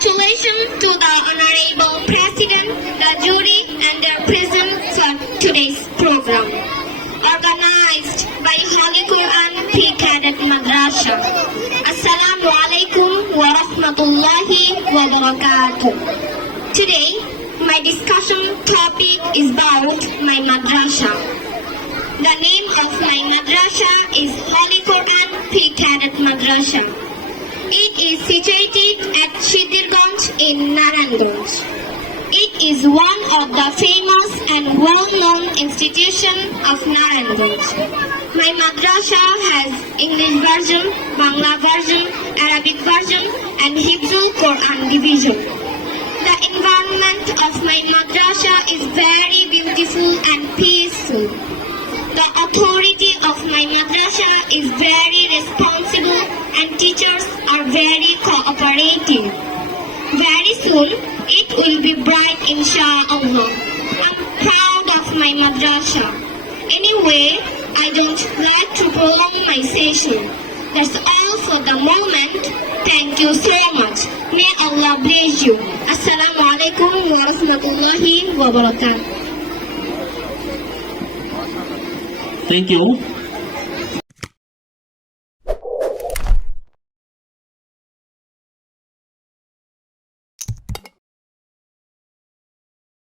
Congratulations to the Honorable President, the jury, and their presence at today's program, organized by Holy Quran Pre-Cadet Madrasa. Assalamu alaikum wa rahmatullahi wa barakatuh. Today, my discussion topic is about my madrasa. The name of my madrasa is Holy Quran Pre-Cadet Madrasa. It is situated at Shidirganj in Narayanganj. It is one of the famous and well-known institutions of Narayanganj. My madrasa has English version, Bangla version, Arabic version, and Hebrew Quran division. The environment of my madrasa is very beautiful and peaceful. The authority of my madrasa is very responsible and teachers are very cooperative. Very soon, it will be bright inshallah. I'm proud of my madrasa. Anyway, I don't like to prolong my session. That's all for the moment. Thank you so much. May Allah bless you. Assalamu alaikum wa rahmatullahi wa barakatuh. Thank you.